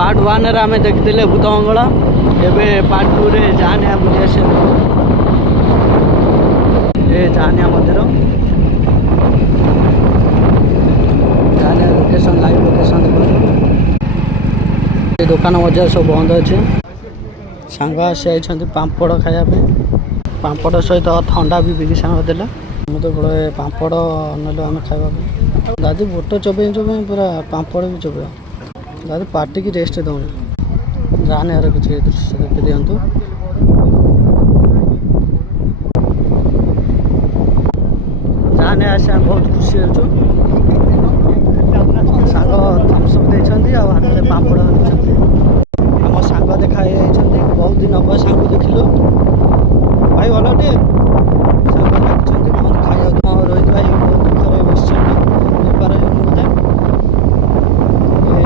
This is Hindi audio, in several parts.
पार्ट 1 रे आम देखते भूत मंगला एवं पार्ट 2 रे जानिया बुझे से ये जानिया मंदिर जानिया लोकेशन लाइव लोकेशन देखो दुकान बजार सब बंद अच्छे सांग आसी पापड़ खायापे पापड़ सहित ठंडा भी बिकी सांग देला तो बड़े पापड़ ना आम खावा दादी बोट चबे चबे पूरा पापड़ भी चबे दादी पार्टी की रेस्ट दौनी जाने यार कुछ दृश्य देखी दिंतु जाने आसे बहुत खुशी हो सांग थम्सअप देते हाथ पापड़ आम सांग देखा बहुत दिन हम सांग देखिलु भाई भल टे सांग देखते खाई रोहित भाई बहुत दुखर बस बेपार बोधे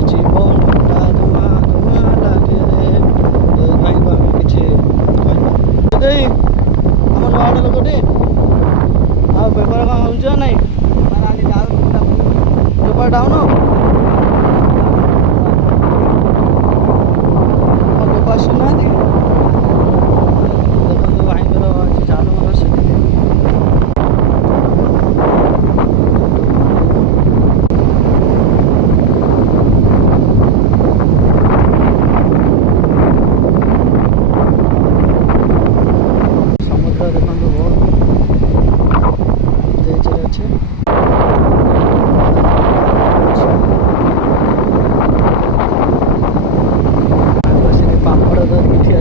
जीवनटा धुआ धुआ लगे रोहित भाई को आम कि आम नआड़ लोकटे आ बेपार कौन हो नहीं बेपार डाउन बेपार शुना देखो भाई चालू से समुद्र देखो बहुत तेज अच्छे पापड़ तो ठिया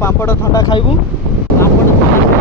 पापड़ ठंडा खाइबू पापड़